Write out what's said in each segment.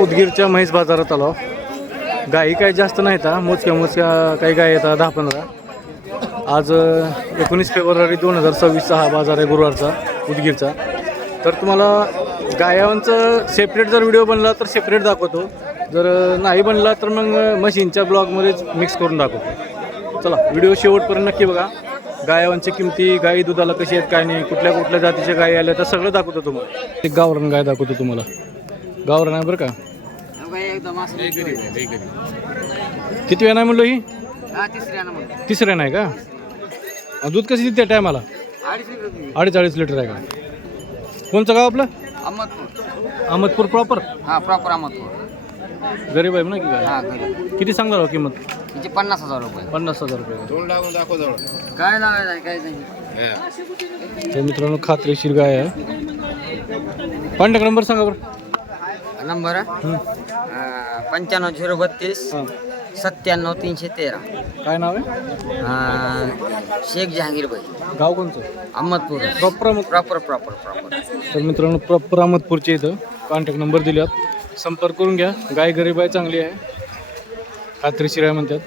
उदगीरच्या म्हैस बाजारात आलो. गाई काही जास्त नाहीत, मोजक्या काही गाय येतात 10-15. आज 19 फेब्रुवारी 2026 हा बाजार आहे गुरुवारचा उदगीरचा. तर तुम्हाला गायांचं सेपरेट जर व्हिडिओ बनला तर सेपरेट दाखवतो, जर नाही बनला तर मग मशीनच्या ब्लॉगमध्येच मिक्स करून दाखवतो. चला व्हिडिओ शेवटपर्यंत नक्की बघा. गायांच्या किमती, गाई दुधाला कशी आहेत काय नाही, कुठल्या कुठल्या जातीच्या गायी आल्या तर सगळं दाखवतो तुम्हाला. एक गावरान गाय दाखवतो तुम्हाला. गावरान आहे बरं का. किती वेळा नाही म्हणलो ही? तिसऱ्या नाही का? दूध कशी देते टायमाला? 2.5 लिटर आहे का? कोणचं गाव आपलं? अहमदपूर प्रॉपर? हा प्रॉपर अहमदपूर. गरीब आहे ना की काय? हा गरीब. किती सांगणार हो किंमत? तिचे 50,000 रुपये. 50,000 रुपये. काय लावायचं काय नाही. तर मित्रांनो खात्रीशीर गाय आहे. कॉन्टॅक्ट नंबर सांगा बरं. नंबर 95 032 97 313. काय नाव आहे? शेख जहांगीर भाई. गाव कोणचं? अहमदपूर. प्रॉपर. तर मित्रांनो प्रॉपर अहमदपूरचे इथं कॉन्टॅक्ट नंबर दिल्यात, संपर्क करून घ्या. गाय गरीब आहे, चांगली आहे, खात्रीशीर आहे म्हणतात.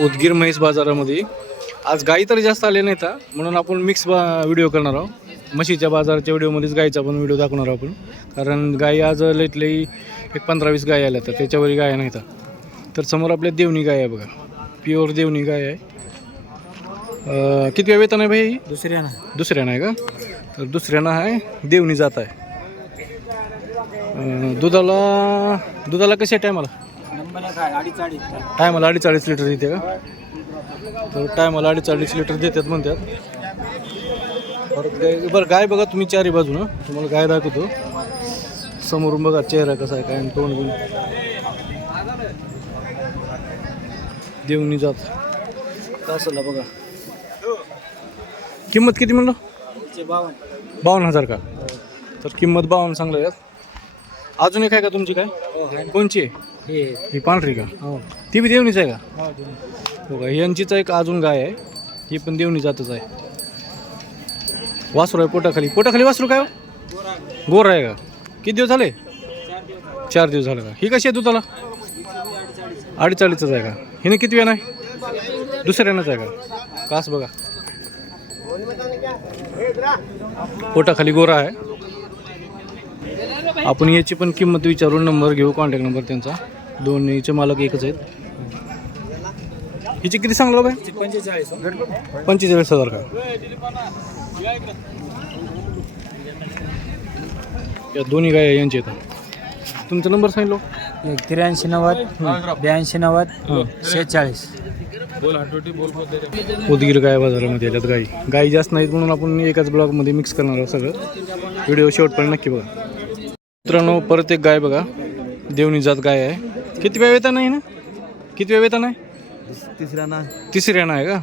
उदगीर म्हैस बाजारामध्ये आज गाई तर जास्त आले नाहीत, म्हणून आपण मिक्स व्हिडिओ करणार आहोत. म्हशीच्या बाजाराच्या व्हिडिओमध्येच गायीचा पण व्हिडिओ दाखवणार आहोत आपण, कारण गाई आज लई 15-20 गाय आल्या तर त्याच्यावर गाय नाहीत. तर समोर आपल्या देवणी गाय आहे बघा, प्युअर देवणी गाय आहे. किती वेतन आहे भाई? दुसऱ्या नाही का? तर दुसऱ्यानं आहे, देवणी जात आहे. दुधाला कशा टायमाला? टायमाला 2.5 लिटर देते का? तर टायमाला 2.5 लिटर देतात म्हणतात. बरं गाय बघा तुम्ही चारी बाजून, तुम्हाला गाय दाखवतो. समोरून बघा चेहरा कसा आहे, काय तोंड बिन. देवणी जात तासाला बघा. किंमत किती म्हणलं? 52,000 का? तर किंमत 52 सांगलं यात. अजून एक आहे का तुमची काय? कोणची आहे ही? पांढरी का? ती बी देवणीच आहे का? हो का. यांचीच एक अजून गाय आहे, ही पण देवणी जातच आहे. वासरू आहे पोटाखाली वासरू काय? गोर आहे का? किती दिवस झाले? 4 दिवस झाले का? ही कशी आहे दुधाला? 2.5 आहे का? हिने किती वेळ नाही? दुसऱ्यानंच आहे का? कास बघा, पोटाखाली गोरा आहे. आपण याची पण किंमत विचारून नंबर घेऊ, कॉन्टॅक्ट नंबर त्यांचा. दोन्हीचे मालक एकच आहेत. हिची किती सांगलो बाय? 45,000 का? या दोन्ही गाय यांचे आहेत. तुमचा नंबर सांगितलो? 83 90 82 90 46. उदगीर गाय बाजारामध्ये आल्यात गाई जास्त नाहीत, म्हणून आपण एकाच ब्लॉगमध्ये मिक्स करणार आहोत सगळं. व्हिडिओ शेवटपर्यंत नक्की बघा. मित्रांनो परत एक गाय बघा, देवणी जात गाय आहे. किती वेळ वेतन आहे ना? किती वेळ वेतन आहे? तिसऱ्यानं आहे का?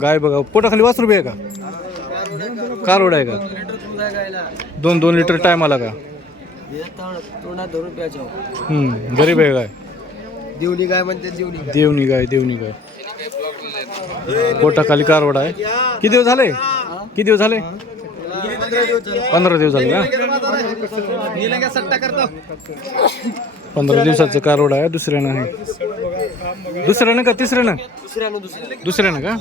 गाय बघा, पोटाखाली वासरू बी आहे का? कारोड आहे का? 2 लिटर टायमाला का? गरीब आहे गाय. देवणी गाय म्हणते. देवणी गाय पोटाखाली कारवड आहे. किती दिवस झाले? 15 दिवस झाले का? 15 दिवसाचं कारवड आहे. दुसऱ्यानं का तिसऱ्यानं? दुसऱ्यानं का?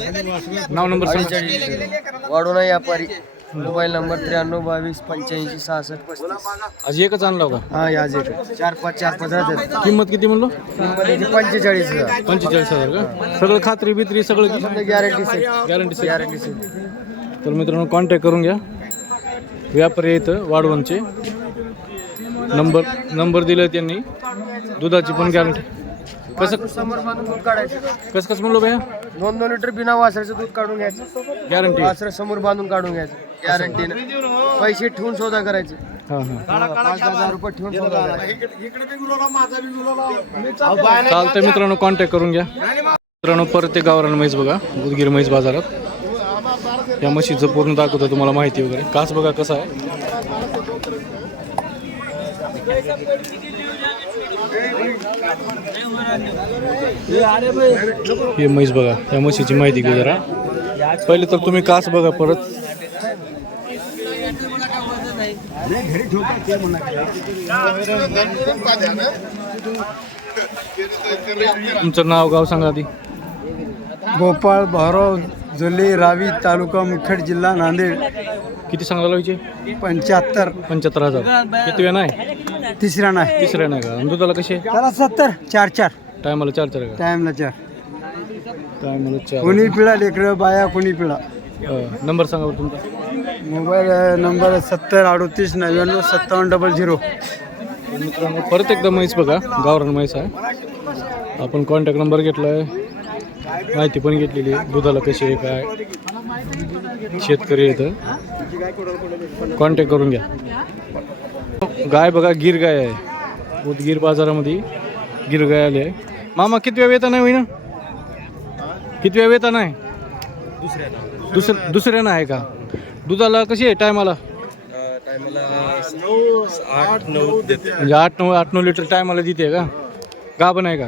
नाव नंबर सांगा. वाढवणा व्यापारी. Mobile number 93 22 85 66 35. आज एकच आणला का? हा आज एक 4-5 किंमत किती म्हणलो? 45,000. 45,000 का? सगळं खात्री बित्री सगळं गॅरंटी. तर मित्रांनो कॉन्टॅक्ट करून घ्या. व्यापारी येतं वाढवणचे. नंबर दिला त्यांनी. दुधाची पण गॅरंटी. कसं समोर बांधून दूध काढायचं. कसं म्हणलो भैया? 2 लिटर बिना वासराचं दूध काढून घ्यायचं. गॅरंटी. वासर समोर बांधून काढून घ्यायचं गॅरंटीने. पैसे ठेवून सौदा करायचे. 5,000 रुपये ठेवून सौदा करायचे. चालतंय मित्रांनो कॉन्टॅक्ट करून घ्या. मित्रांनो परत एक गावरान म्हैस बघा, उदगीर म्हैस बाजारात. या म्हशीचं पूर्ण दाखवतो तुम्हाला माहिती वगैरे. कास बघा कसा आहे. हे म्हैस बघा, या म्हशीची माहिती घेऊ जरा. पहिले तर तुम्ही कास बघा परत. तुमचं नाव गाव सांगा आधी. गोपाळ भाऊराव जोले, रावी, तालुका मुखेड, जिल्हा नांदेड. किती सांगायला विचे? 75. 75,000. किती वेळ नाही? तिसरा नाही. तिसऱ्या नाही का? आणि दुधाला कसे? त्याला 70. 4 टायमाला 4 का? टाइमला 4. टायमाला 4. कोणी पिळा लेकरं बाया कोणी पिळा. नंबर सांगा बरं तुमचा. Mobile number 70 38 99 57 00. मित्रांनो परत एकदा म्हैस बघा, गावरान म्हैस आहे. आपण कॉन्टॅक्ट नंबर घेतला आहे, माहिती पण घेतलेली आहे. दुधाला कशी आहे काय शेतकरी येतं, कॉन्टॅक्ट करून घ्या. गाय बघा गिर गाय आहे. उदगीर बाजारामध्ये गिर गाय आली आहे. मामा किती वेळ वेतन आहे होईना? किती वेळ वेतन आहे? दुसऱ्या आहे का? दुधाला कशी आहे टायमाला? म्हणजे 8-9 लिटर टायमाला देते का? गाभण आहे का?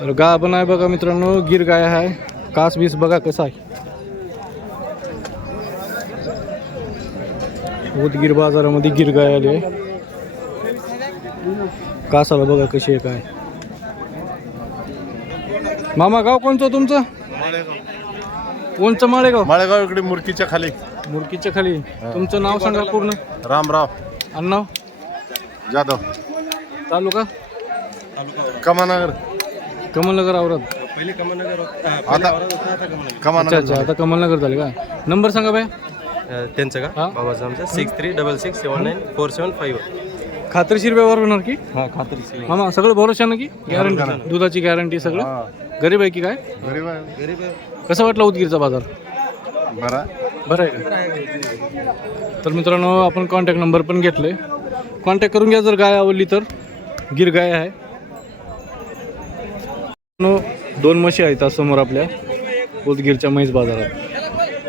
तर गाभण आहे बघा मित्रांनो, गिर गाय आहे. कास बीस बघा कसा आहे. उदगीर बाजारामध्ये गिर गाय आली आहे. कासाला बघा कशी आहे काय. मामा गाव कोणतं तुमचं? कोणचं? माळेगाव. माळेगाव इकडे मुरकीच्या खाली. मुरकीच्या खाली. तुमचं नाव सांगा पूर्ण. रामराव अण्णाव जाधव, तालुका कमानगर. कमलनगर औरत. आता कमानगर. अच्छा आता कमलनगर झाले का? नंबर सांगा बाय त्यांचं हा? का बाबाचं आमचं 6366794751. खात्रीशीर व्यवहार होणार की? हा खात्री. मामा सगळं भरोसा ना की? गॅरंटी, दुधाची गॅरंटी सगळं. गरीब आहे की काय? गरीब आहे. कसं वाटलं उदगीरचा बाजार? बरा. बरं आहे का? तर मित्रांनो आपण कॉन्टॅक्ट नंबर पण घेतले, कॉन्टॅक्ट करून घ्या जर गाय आवडली तर. गिर गाय आहे. 2 म्हशी आहेत समोर आपल्या उदगीरच्या म्हैस बाजारात.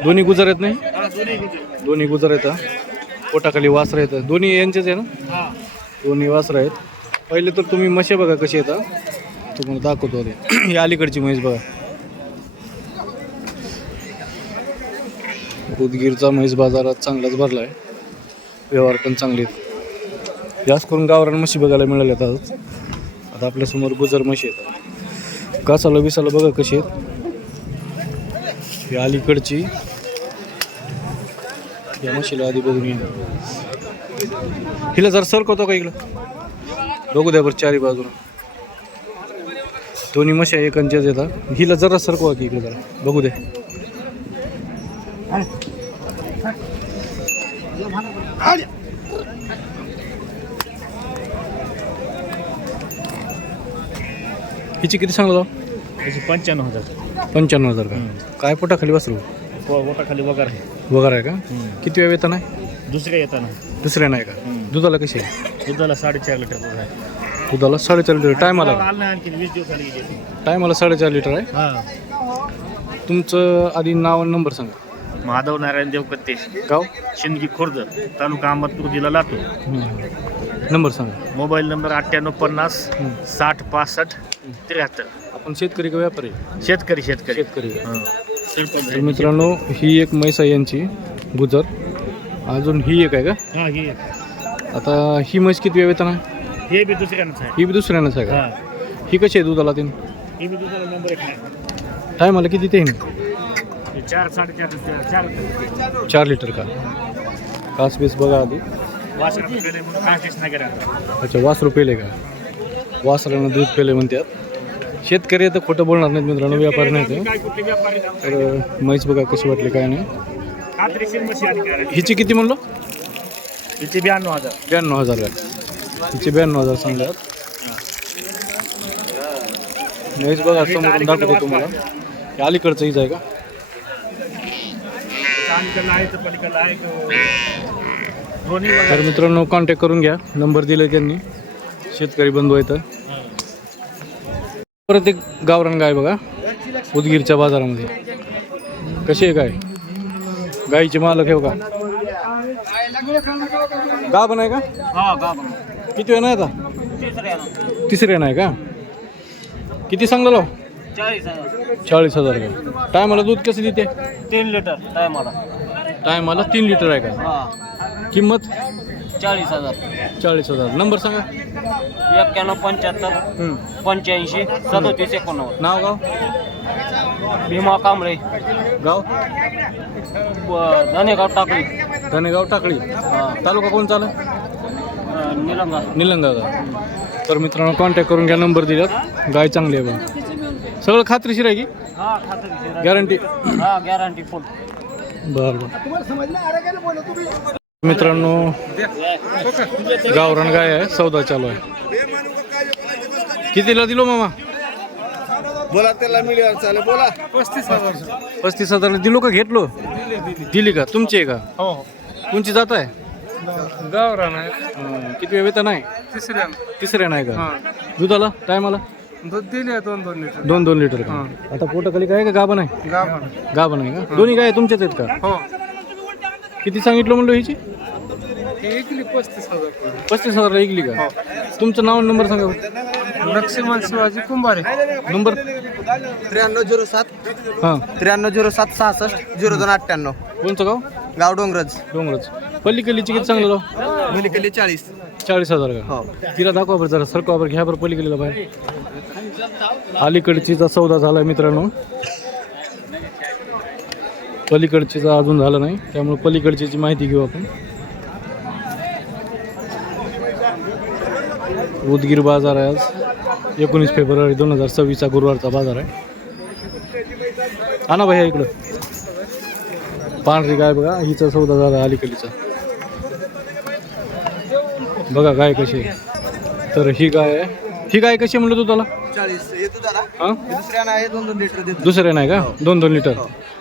दोन्ही गुजर आहेत नाही? दोन्ही गुजर आहेत. पोटाखाली वासरं येतं. दोन्ही यांचेच आहे ना? दोन्ही वासरं आहेत. पहिले तर तुम्ही म्हशी बघा कशी येतात, तुम्हाला दाखवतो. ही अलीकडची म्हैस बघा. उदगीरचा म्हैस बाजारात चांगलाच भरला आहे, व्यवहार पण चांगले आहेत. जास्त करून गावरान म्हशी बघायला मिळाल्या आहेत. आता आपल्यासमोर गुजर म्हशी आहेत. कासाला बिसाला बघा कशी आहेत. ही अलीकडची. या म्हशीला आधी बघून येईल. हिला जरा सरकवतो का इकडं? बघू द्या बरं चारी बाजूला. दोन्ही म्हशी एकांच्याच येतात. हिला जरा सरकवा की इकडे जरा बघू दे. हिची किती सांगला? 95,000. 95,000 का? काय पोटाखाली वासरू? पोटाखाली वगैरे आहे. वगैरे आहे का? किती वेळ वेतन आहे? दुसऱ्या येताना दुसऱ्या नाही का? दुधाला कशी आहे? दुधाला 4.5 लिटर दूध आहे. दुधाला 4.5 लिटर टायमाला? आणखी 20 दिवसाला येते. टायमाला 4.5 लिटर आहे. हा. तुमचं आधी नाव आणि नंबर सांगा. माधव नारायण देवकत्ते, गाव? शिंदगी खुर्द, तालुका अहमदपूर, जिल्हा लातूर. नंबर सांगा. Mobile number 9850 60 65 73. आपण शेतकरी का व्यापारी? शेतकरी. शेतकरी. हां. तर मित्रांनो ही एक म्हैस आहे यांची गुजर. अजून ही एक आहे का? हां ही आता ही म्हैस किती वेळ वेतन आहे? हे बी दुसऱ्यानंच आहे. ही बी दुसऱ्यानंच आहे का? हां. ही कशी आहे दुधाला? तीन हे बी दुसरा नंबर 1 आहे. टायमाला किती ते? 4 4.5 4 लिटर का? कास बीस बघा आधी. वासरा पेले म्हणून काय टेस्ट नाही करायचं. अच्छा वासरू पेले का? वासरानं दूध पेले म्हणतात. शेतकरी तर खोटं बोलणार नाहीत मित्रांनो, व्यापारी नाही ते. काय कुठे व्यापारी तर म्हैस बघा कशी वाटली काय नाही. खात्रीशीर मशी आली काय? हिची किती म्हणलो? हिचे 92,000. 92,000 का? हिचे 92,000 सांगतात. म्हैस बघा समोरून दाखवतो तुम्हाला. हे अलीकडचं हीच आहे का? चांदीकडला आहे तर पलीकडला आहे दोन्ही तर मित्रांनो कॉन्टॅक्ट करून घ्या. नंबर दिले त्यांनी. शेतकरी बंधू आहेत. परत एक गावरान गाय बघा उदगीरच्या बाजारामध्ये. कशी आहे गाय? गायीचे मालक आहे का? गाभण आहे का? हां किती वेळ नाही आता? तिसऱ्या नाही का? किती सांगलो? 40,000 का. टायमाला दूध कसं देते? 3 लिटर टायमाला. टायमाला 3 लिटर आहे का? किंमत 40,000. 40,000. नंबर सांगा. 91 75 85 37 89. नाव गाव भीमा कांबळे, गाव धनेगाव टाकळी, धनेगाव टाकळी. तालुका कोणता आला? निलंगा. निलंगा का? तर मित्रांनो कॉन्टॅक्ट करून घ्या. नंबर दिल्यात. गाय चांगली आहे बघा. सगळं खात्रीशीर आहे की? हा खात्री. गॅरंटी? हा गॅरंटी फुल. बरं बरं. मित्रांनो गावरान गाय आहे. सौदा चालू आहे. कितीला दिलो मामा? बोला त्याला मिळेल चालेल बोला. 35,000 दिलो का घेतलो? दिली का? तुमची आहे का? हो कोणची जात आहे? गावरान आहे. किती वेळ नाही? तिसऱ्या नाही का? दुधाला टायमाला दूध दिले 2-2 लिटर. 2-2 लिटर का? आता पोटाखाली काय का गाभण आहे? गाभण आहे का? दोन्ही गाय तुमच्याच आहेत का? हो. किती सांगितलं म्हणलं ह्याची? एकली 35,000. 35,000 ऐकली का? तुमचं नाव नंबर सांगा. लक्ष्मण शिवाजी कुंभारे. नंबर 9307 हां 9307 66 0298. कोणचं गाव? गाव डोंगरज. डोंगरच. पल्लीकडलीची किती चांगलं गाव? मुलीकडे 40. 40,000 का? हो. तिला दाखवा बरं जरा सरकवा बरं. घ्या बरं पलीकडीला बाहेर. अलीकडचीचा सौदा झाला मित्रांनो. पलीकडचीचा अजून झाला नाही, त्यामुळे पलीकडची माहिती घेऊ आपण. उदगीर बाजार आहे आज. 19 फेब्रुवारी 2026 गुरुवारचा बाजार आहे. आणा भैया इकडं. पांढरी गाय बघा. हिचा सौदा झाला अलीकडीचा. बघा गाय कशी आहे. तर ही गाय आहे. ही गाय कशी आहे म्हणलं तू त्याला? 40 येतो दादा. हां दुसऱ्या नाही 2-2 लिटर देतो. दुसऱ्या नाही का? 2-2 लिटर.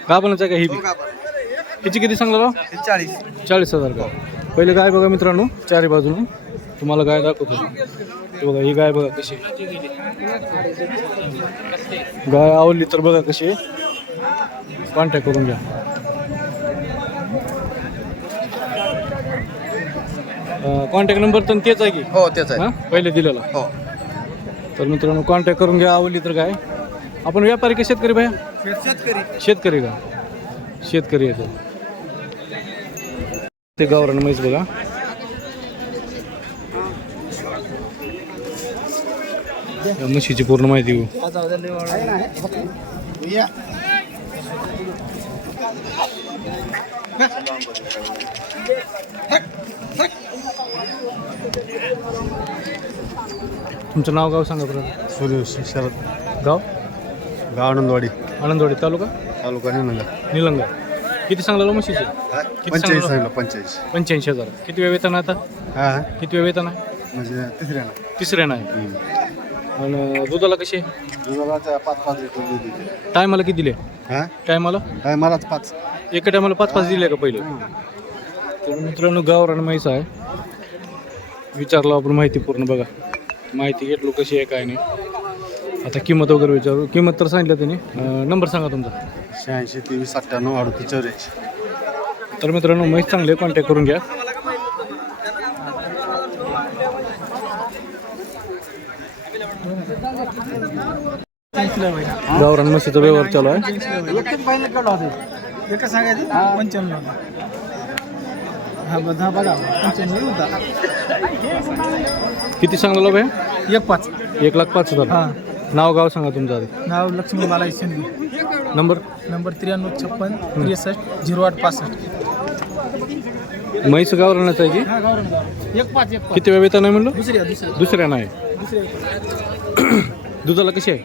का बनच आहे का ही बी? हिची किती सांगला राव? 40. 40,000 का? पहिले गाय बघा मित्रांनो चारी बाजूने. तुम्हाला गाय दाखवतो. हे बघा ही गाय बघा कशी आहे. गाय आवडली तर बघा कशी आहे. कॉन्टॅक्ट करून घ्या. कॉन्टॅक्ट नंबर तर तेच आहे की? हो तेच आहे. हां पहिले दिलेला. हो. तर मित्रांनो कॉन्टॅक्ट करून घ्या. आवडली तर काय. आपण व्यापारी का शेतकरी भैया? शेतकरी का? शेतकरी येतो. ते गावरान म्हैस बघा. या म्हशीची पूर्ण माहिती घेऊ. तुमचं नाव गाव सांगा बरं. सुरेश शरद गाव आनंदवाडी आनंदवाडी तालुका तालुका निलंगा. निलंगा. किती सांगला म्हशीचे? 45 सांगितलं 45. 85,000. किती वेळ वेतन आता? हा किती वेळ वेतन आहे? म्हणजे तिसऱ्याला. तिसऱ्या नाही. आणि दुधाला कशी आहे? दुधाला 5-5 लिटर दूध देते. टायमाला किती दिले? हा टायमाला काय मलाच 5. एका टायमाला 5-5 दिले का पहिलं? तर मित्रांनो गावरान म्हैस आहे. विचारलं आपण माहिती पूर्ण बघा. माहिती घेतलो कशी आहे काय नाही. आता किंमत वगैरे विचारू. किंमत तर सांगितलं त्यांनी. नंबर सांगा तुमचा. 86 23 97 38 84. तर मित्रांनो म्हैस चांगले कॉन्टॅक्ट करून घ्या. गावरान म्हशीचा व्यवहार चालू आहे. किती सांगला भाई? 1-5. 1,05,000. नाव गाव सांगा तुमचं आधी. नाव लक्ष्मी बालाजी शिंदे. नंबर 93 56 63 08 65. म्हैस गावरानाचं आहे की? 1-5. किती वेळ वेतन आहे म्हणलं? दुसऱ्या दुसऱ्या नाही. दुधाला कशी आहे?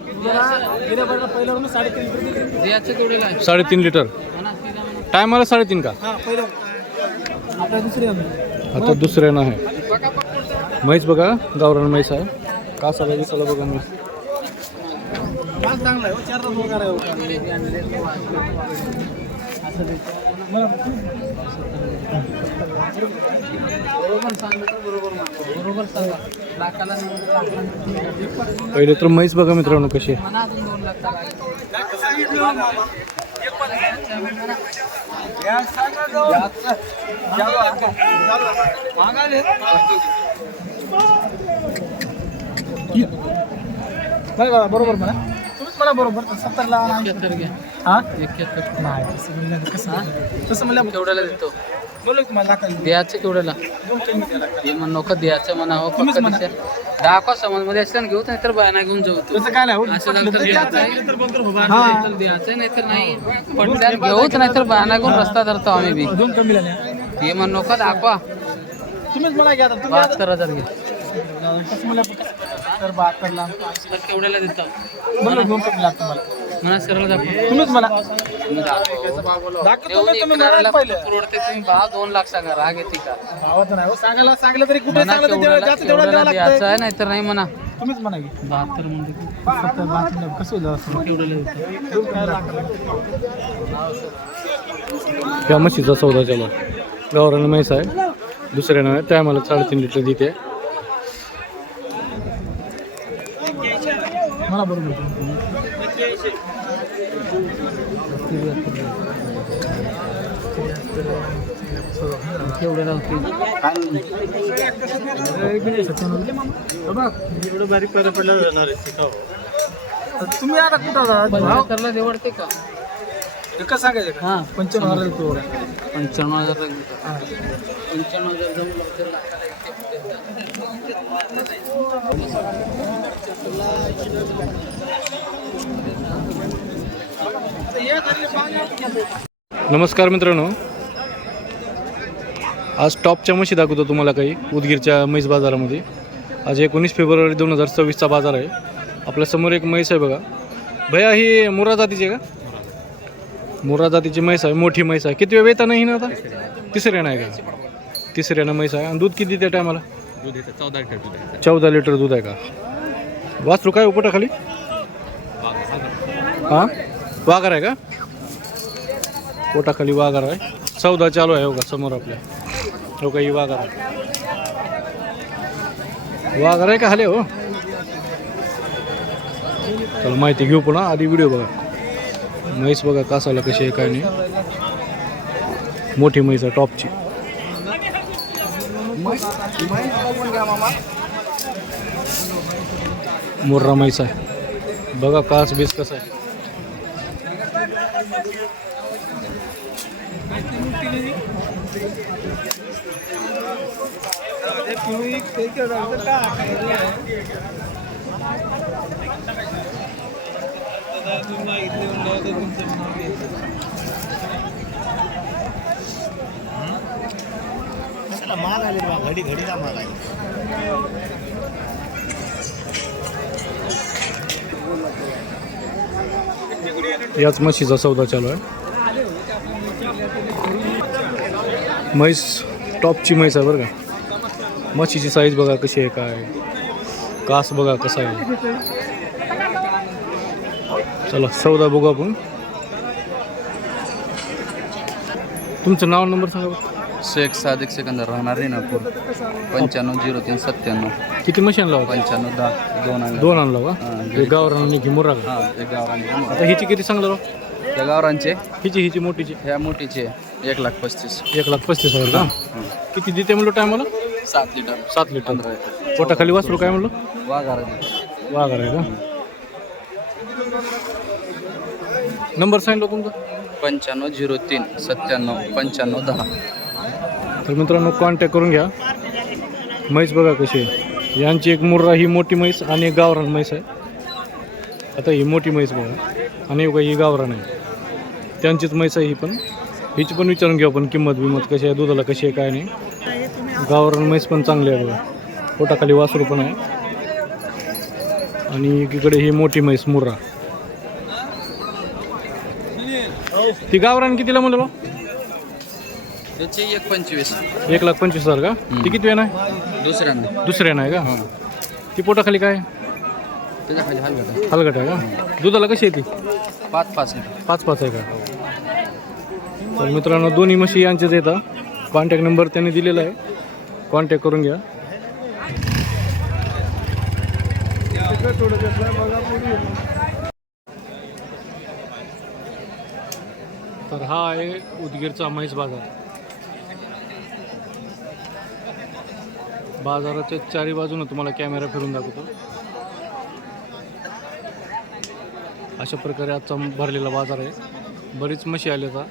3.5 लिटर. टायमाला 3.5 का? आता दुसऱ्या नाही. म्हैस बघा गावरान म्हैस आहे. कासाला दिसाला बघा म्हैस. पहिले तर म्हैस बघा मित्रांनो कशी आहे. बरोबर म्हणा. मला बरोबर 70ला हा तसं मला केवढ्याला देतो बोलू तुम्हाला दाखल द्यायचं केवढ्याला हे म्हण नको द्यायचं म्हणा हो पक्का दाखवा समज मध्ये असलं घेऊ नाही तर बायना घेऊन जाऊ तू. तसं काय नाही असं झालं तर द्यायचं नाही तर नाही पटल्यावर घेऊच नाही तर बायना घेऊन रस्ता धरतो आम्ही बी दोन कमी झाले हे म्हण नको दाखवा तुम्हीच मला घ्या आता. 72,000 घे कसं मला तर 72ला तर केवढ्याला देतो बोलू दोन कमी लागतं मला म्हणा सरळ दाखवा तुम्हीच मला देऊन इकरायला परवडते तुम्ही भाव 2 लाख सांगा राग येते का भावाचं नाही हो सांगायला सांगलं तरी कुठे म्हणा सांगलं तर जास्त तेवढं केवढ्याला द्यावं द्यायचं लागतं आहे नाही तर नाही म्हणा तुम्हीच म्हणा की 72 म्हणजे 72 कसं होईल असं केवढ्याला देतो या म्हशीचा सौदा चालू आहे. गावरान म्हैस आहे, दुसऱ्या नाव आहे, त्या मला 3.5 लिटर देते. मला बरोबर केवढ्याला होतील एवढं बारीक पैरा पडला जाणार आहे. तुम्ही आता कुठं भाव करला देवडते का कसं सांगायचं का हां 95,000 तो 95,000 95,000 जमलं तर नमस्कार मित्रांनो, आज टॉपच्या म्हशी दाखवतो तुम्हाला काही उदगीरच्या म्हैस बाजारामध्ये. आज 19 फेब्रुवारी 2024चा बाजार आहे. आपल्यासमोर एक म्हैस आहे बघा. भैया ही मुर्रा जातीची आहे का? मुर्रा जातीची म्हैस आहे, मोठी म्हैस आहे. किती वेळ येता नाही ना आता? तिसऱ्यानं आहे का? तिसऱ्यानं म्हैस आहे. आणि दूध किती त्या टायमाला? दूध येतं 14 लिटर दूध आहे. 14 लिटर दूध आहे का? वासरू काय उपटा खाली? हां वाघर आहे का? पोटाखाली वाघर आहे. सौदा चालू आहे हो का समोर आपल्या. हो का ही वाघर आहे. वाघर आहे का हाले हो? चला माहिती घेऊ पुन्हा. आधी व्हिडिओ बघा. म्हैस बघा कासाला कशी आहे काय नाही. मोठी म्हैस आहे टॉपची. मुर्रा म्हैस आहे बघा. कास बीस कसं आहे. याच म्हशीचा सौदा चालू आहे. म्हैस टॉपची म्हैस आहे बरं का. म्हशीची साईज बघा कशी आहे काय. कास बघा कसा आहे. चला सौदा बघू आपण. तुमचं नाव नंबर सांगा बरं. शेख सादिक सिकंदर राहणार आहे नागपूर 950397 किती म्हशी आणला होता? 9510 2 आणले. 2 आणला का? एक गावरान आणि मुर्रा का? हां एक गावरांचे आता हिची किती सांगलं राव? त्या गावरांचे हिची मोठीची ह्या मोठीचे 1,35,000 1,35,000 का? किती देते म्हणलं टायमाला? 7 लिटर 7 लिटर. पोटाखाली वासरू काय म्हणलं? वाघारा वाघर आहे का? नंबर सांगितलं तुमचा? 950397 तर मित्रांनो कॉन्टॅक्ट करून घ्या. म्हैस बघा कशी आहे. यांची एक मुर्रा ही मोठी म्हैस आणि एक गावरान म्हैस आहे. आता ही मोठी म्हैस बघा आणि ही गावरान आहे. त्यांचीच म्हैस आहे ही पण. हिची पण विचारून घेऊ आपण किंमत बिमत कशी आहे, दुधाला कशी आहे काय नाही. गावरान म्हैस पण चांगली आहे बघा. पोटाखाली वासरू पण आहे. आणि एकीकडे ही मोठी म्हैस मुर्रा. ती गावरान कितीला म्हणलं बा? त्याचे 1,25,000 1,25,000 का? ती किती वेळ आहे? दुसऱ्या नाही का? ती पोटाखाली काय त्याच्या खाली हलगट हलगट आहे का? दुधाला कशी आहे ती? 5 5 आहे का? तर मित्रांनो दोन्ही म्हशी यांचेच येतात. कॉन्टॅक्ट नंबर त्यांनी दिलेला आहे. कॉन्टॅक्ट करून घ्या. तर हा आहे उदगीरचा म्हैस बाजार. बाजाराच्या चारी बाजूने तुम्हाला कॅमेरा फिरून दाखवतो. अशा प्रकारे आजचा भरलेला बाजार आहे. बरीच म्हशी आली आता.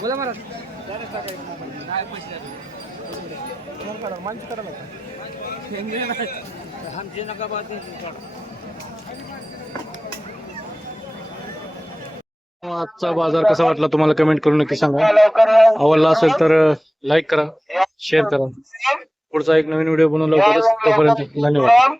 बोला मला आजचा बाजार कसा वाटला तुम्हाला कमेंट करून नक्की सांगा. आवडला असेल तर लाईक करा, शेअर करा. पुढचा एक नवीन व्हिडिओ बनवून लवकरच. तोपर्यंत धन्यवाद.